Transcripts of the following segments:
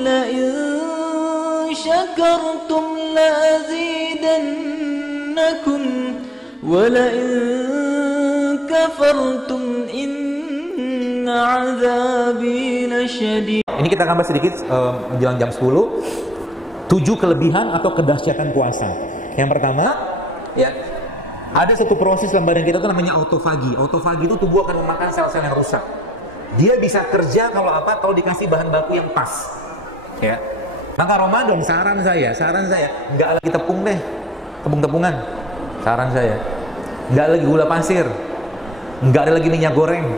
لئن شكرتم لأزيدنكم ولئن كفرتم إن عذابي لشديد. Ini kita akan bahas sedikit menjelang jam 10. 7 kelebihan atau kedahsyatan puasa. Yang pertama, ya, ada satu proses dalam badan kita itu namanya autofagi. Autofagi itu tubuh akan memakan sel-sel yang rusak. Dia bisa kerja kalau apa? Kalau dikasih bahan baku yang pas. Ya. Maka Ramadan saran saya, nggak lagi tepung deh, tepung-tepungan. Saran saya, nggak lagi gula pasir, nggak ada lagi minyak goreng,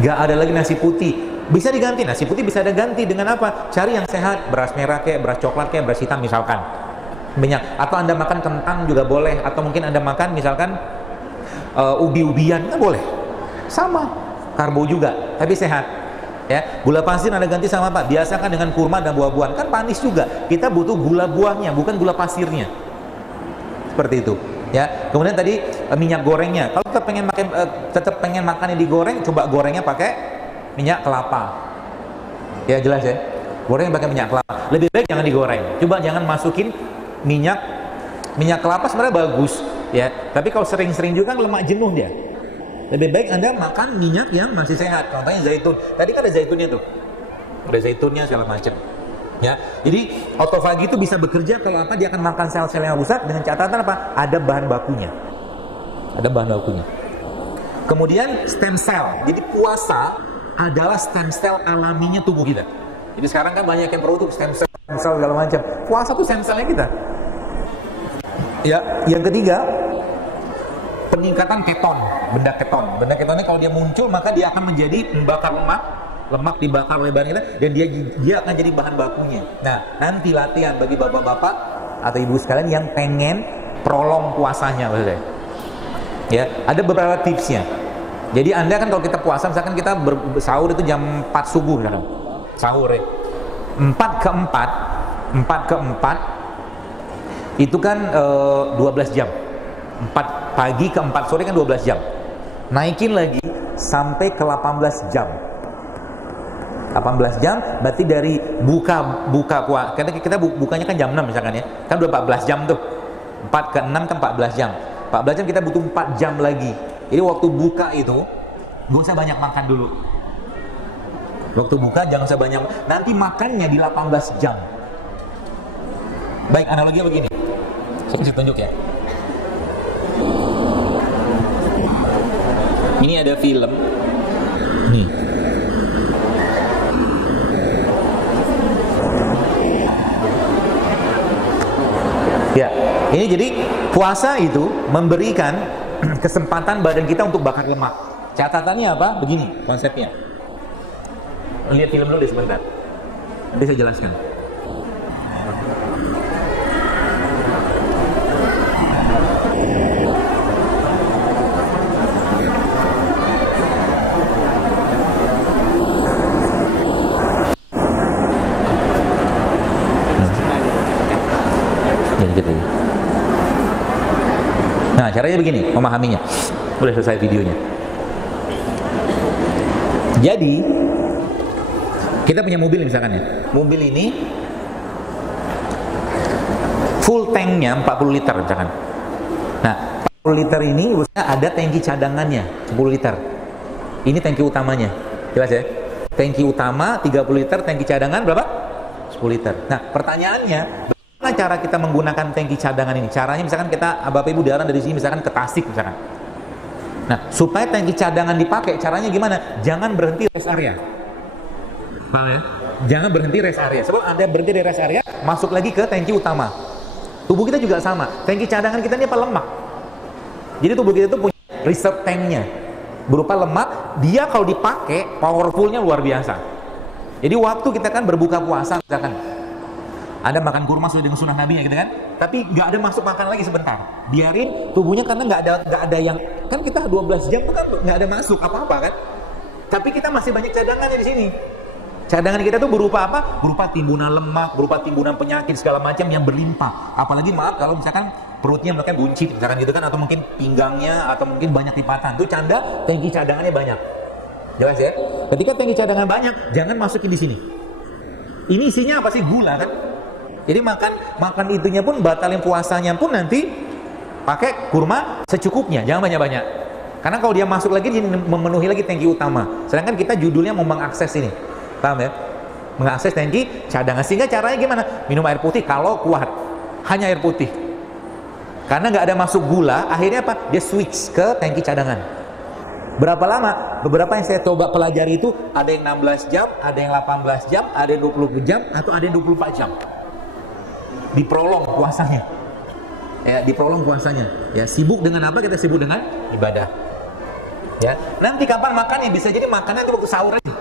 nggak ada lagi nasi putih. Bisa diganti, nasi putih bisa ada ganti dengan apa? Cari yang sehat, beras merah kayak, beras coklat kayak, beras hitam misalkan. Minyak. Atau Anda makan kentang juga boleh. Atau mungkin Anda makan misalkan ubi-ubian, kan boleh. Sama, karbo juga, tapi sehat. Ya, gula pasir Anda ganti sama apa? Biasakan dengan kurma dan buah-buahan. Kan manis juga. Kita butuh gula buahnya, bukan gula pasirnya. Seperti itu. Ya. Kemudian tadi minyak gorengnya. Kalau tetap pengen makannya digoreng, coba gorengnya pakai minyak kelapa. Ya jelas ya. Goreng pakai minyak kelapa. Lebih baik jangan digoreng. Coba jangan masukin minyak kelapa sebenarnya bagus ya. Tapi kalau sering-sering juga kan lemak jenuh dia. Lebih baik Anda makan minyak yang masih sehat. Contohnya zaitun. Tadi kan ada zaitunnya tuh. Ada zaitunnya segala macam. Ya. Jadi autofagi itu bisa bekerja kalau apa? Dia akan makan sel-sel yang rusak dengan catatan apa? Ada bahan bakunya. Ada bahan bakunya. Kemudian stem cell. Jadi puasa adalah stem cell alaminya tubuh kita. Jadi sekarang kan banyak yang produk stem cell segala macam. Puasa tuh stem cellnya kita. Ya, yang ketiga, peningkatan keton, benda keton. Benda keton ini kalau dia muncul maka dia akan menjadi membakar lemak dibakar oleh badan kita dan dia akan jadi bahan bakunya. Nah, nanti latihan bagi bapak-bapak atau ibu sekalian yang pengen prolong puasanya, maksudnya. Ya, ada beberapa tipsnya. Jadi Anda kan kalau kita puasa, misalkan kita sahur itu jam 4 subuh misalkan. Sahur ya. 4 ke 4 itu kan 12 jam. 4 pagi ke 4 sore kan 12 jam. Naikin lagi sampai ke 18 jam. 18 jam berarti dari buka karena kita bukanya kan jam 6 misalkan ya. Kan udah 14 jam tuh. 4 ke 6 kan 14 jam. 14 jam kita butuh 4 jam lagi. Jadi waktu buka itu gak usah banyak makan dulu. Waktu buka jangan usah banyak. Nanti makannya di 18 jam. Baik, analoginya begini. Saya kasih tunjuk ya. Ini ada film. Nih. Ya, ini jadi puasa itu memberikan kesempatan badan kita untuk bakar lemak. Catatannya apa? Begini konsepnya. Lihat film dulu deh sebentar. Nanti saya jelaskan. Nah, caranya begini, memahaminya. Udah selesai videonya. Jadi, kita punya mobil misalkan ya. Mobil ini full tanknya 40 liter misalkan. Nah, 40 liter ini ada tangki cadangannya 10 liter. Ini tangki utamanya. Jelas ya? Tangki utama 30 liter, tangki cadangan berapa? 10 liter. Nah, pertanyaannya, bagaimana cara kita menggunakan tangki cadangan ini? Caranya misalkan kita, Bapak Ibu diarahkan dari sini misalkan ke Tasik misalkan. Nah, supaya tangki cadangan dipakai, caranya gimana? Jangan berhenti rest area. Paham ya? Jangan berhenti rest area. Sebab Anda berhenti di rest area, masuk lagi ke tangki utama. Tubuh kita juga sama. Tangki cadangan kita ini apa? Lemak. Jadi tubuh kita itu punya reserve tanknya berupa lemak. Dia kalau dipakai, powerfulnya luar biasa. Jadi waktu kita kan berbuka puasa misalkan, Anda makan kurma sesuai dengan sunnah Nabi ya gitu kan, tapi nggak ada masuk makan lagi sebentar, biarin tubuhnya karena nggak ada yang, kan kita 12 jam kan nggak ada masuk apa-apa kan, tapi kita masih banyak cadangannya di sini. Cadangan kita tuh berupa apa? Berupa timbunan lemak, berupa timbunan penyakit segala macam yang berlimpah. Apalagi maaf kalau misalkan perutnya mungkin buncit misalkan gitu kan, atau mungkin pinggangnya, atau mungkin banyak lipatan. Itu canda, tangki cadangannya banyak. Jelas ya? Ketika tangki cadangan banyak, jangan masukin di sini. Ini isinya apa sih? Gula kan? Jadi makan itunya pun batalin puasanya pun nanti pakai kurma secukupnya, jangan banyak-banyak. Karena kalau dia masuk lagi dia memenuhi lagi tangki utama. Sedangkan kita judulnya mau mengakses ini. Paham ya? Mengakses tangki cadangan. Sehingga caranya gimana? Minum air putih kalau kuat. Hanya air putih. Karena nggak ada masuk gula, akhirnya apa? Dia switch ke tangki cadangan. Berapa lama? Beberapa yang saya coba pelajari itu ada yang 16 jam, ada yang 18 jam, ada yang 20 jam, atau ada yang 24 jam. Diprolong puasanya. Ya, diprolong puasanya. Ya, sibuk dengan apa? Kita sibuk dengan ibadah. Ya, nanti kapan makannya? Bisa jadi makannya itu waktu sahur aja.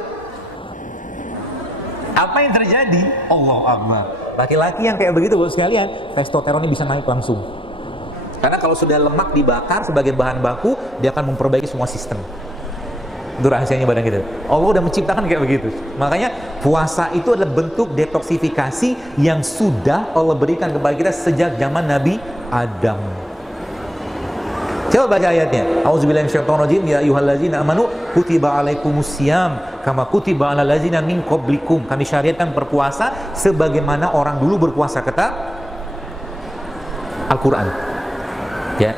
Apa yang terjadi? Allah Akbar. Laki-laki yang kayak begitu, Bapak sekalian, testosteronnya bisa naik langsung. Karena kalau sudah lemak dibakar sebagai bahan baku, dia akan memperbaiki semua sistem. Itu rahasianya badan kita. Allah udah menciptakan kayak begitu. Makanya puasa itu adalah bentuk detoksifikasi yang sudah Allah berikan kepada kita sejak zaman Nabi Adam. Coba baca ayatnya. Auzubillahi minasyaitonirrajim. Ya ayyuhallazina amanu kutiba alaikumusiyam kama kutiba alal ladzina min qablikum. Kami syariatkan berpuasa sebagaimana orang dulu berpuasa, kata Al-Qur'an. Ya.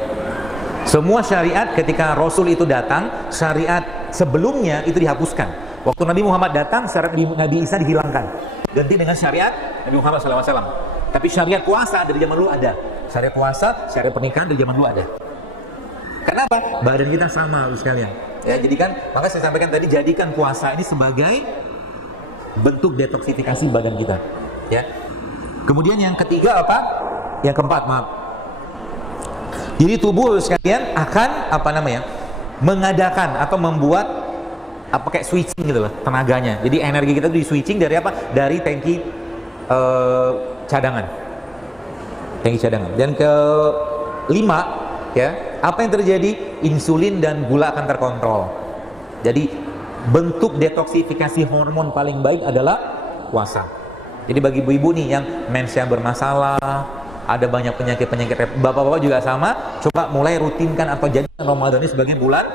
Semua syariat ketika Rasul itu datang, syariat sebelumnya itu dihapuskan. Waktu Nabi Muhammad datang, syariat Nabi Isa dihilangkan, ganti dengan syariat Nabi Muhammad SAW. Tapi syariat puasa dari zaman dulu ada. Syariat puasa, syariat pernikahan dari zaman dulu ada. Kenapa? Badan kita sama sekalian. Ya, jadi kan, maka saya sampaikan tadi, jadikan puasa ini sebagai bentuk detoksifikasi badan kita. Ya. Kemudian yang ketiga apa? Yang keempat, maaf. Jadi tubuh sekalian akan mengadakan atau membuat kayak switching gitu loh tenaganya. Jadi energi kita tuh di switching dari apa? Dari tangki cadangan. Tangki cadangan. Dan kelima, ya, apa yang terjadi? Insulin dan gula akan terkontrol. Jadi bentuk detoksifikasi hormon paling baik adalah puasa. Jadi bagi ibu-ibu nih yang mensnya bermasalah, ada banyak penyakit-penyakit, bapak-bapak juga sama, coba mulai rutinkan atau jadikan Ramadan ini sebagai bulan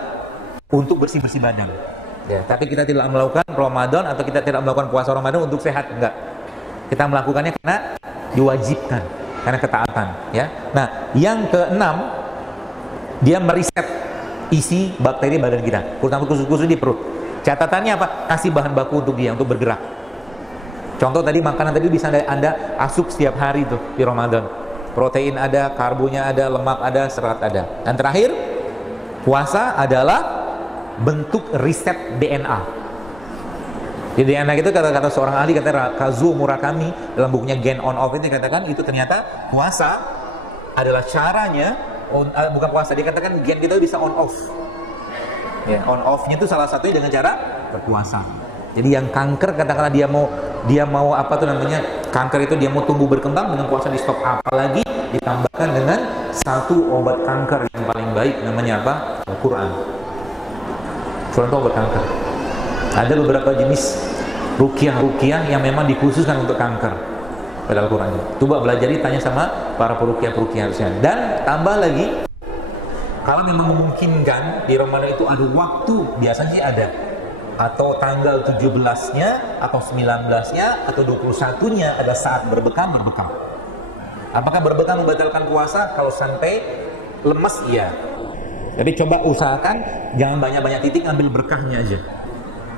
untuk bersih-bersih badan. Ya, tapi kita tidak melakukan Ramadan atau kita tidak melakukan puasa Ramadan untuk sehat, enggak. Kita melakukannya karena diwajibkan, karena ketaatan. Ya. Nah, yang keenam, dia meriset isi bakteri badan kita, terutama khusus-khusus di perut. Catatannya apa? Kasih bahan baku untuk dia, untuk bergerak. Contoh tadi, makanan tadi bisa Anda asup setiap hari tuh di Ramadan. Protein ada, karbonya ada, lemak ada, serat ada. Dan terakhir, puasa adalah bentuk riset DNA. Di DNA itu kata-kata seorang ahli, kata Kazuo Murakami dalam bukunya Gen On Off ini katakan itu ternyata puasa adalah caranya, bukan puasa, dia katakan gen kita bisa on off. Ya, on off-nya itu salah satunya dengan cara berpuasa. Jadi yang kanker, katakanlah dia mau kanker itu dia mau tumbuh berkembang, dengan puasa di stop. Apalagi ditambahkan dengan satu obat kanker yang paling baik, namanya apa? Al-Quran. Contoh obat kanker. Ada beberapa jenis ruqyah yang memang dikhususkan untuk kanker pada Al-Quran. Coba belajar, tanya sama para peruqyah harusnya. Dan tambah lagi, kalau memang memungkinkan di Ramadan itu ada waktu, biasanya sih ada, atau tanggal 17-nya atau 19-nya atau 21-nya ada saat berbekam. Apakah berbekam membatalkan puasa? Kalau sampai lemas, iya. Jadi coba usahakan jangan banyak-banyak titik, ambil berkahnya aja.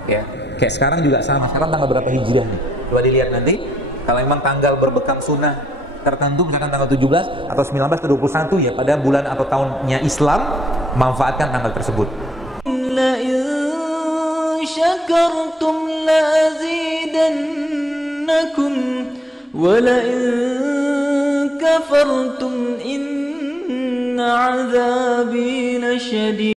Ya, kayak sekarang juga sama. Sekarang tanggal berapa Hijriah nih? Coba dilihat nanti. Kalau memang tanggal berbekam sunnah tertentu, misalkan tanggal 17 atau 19 atau 21 ya, pada bulan atau tahunnya Islam, manfaatkan tanggal tersebut. شكرتم لأزيدنكم ولئن كفرتم إن عذابي لشديد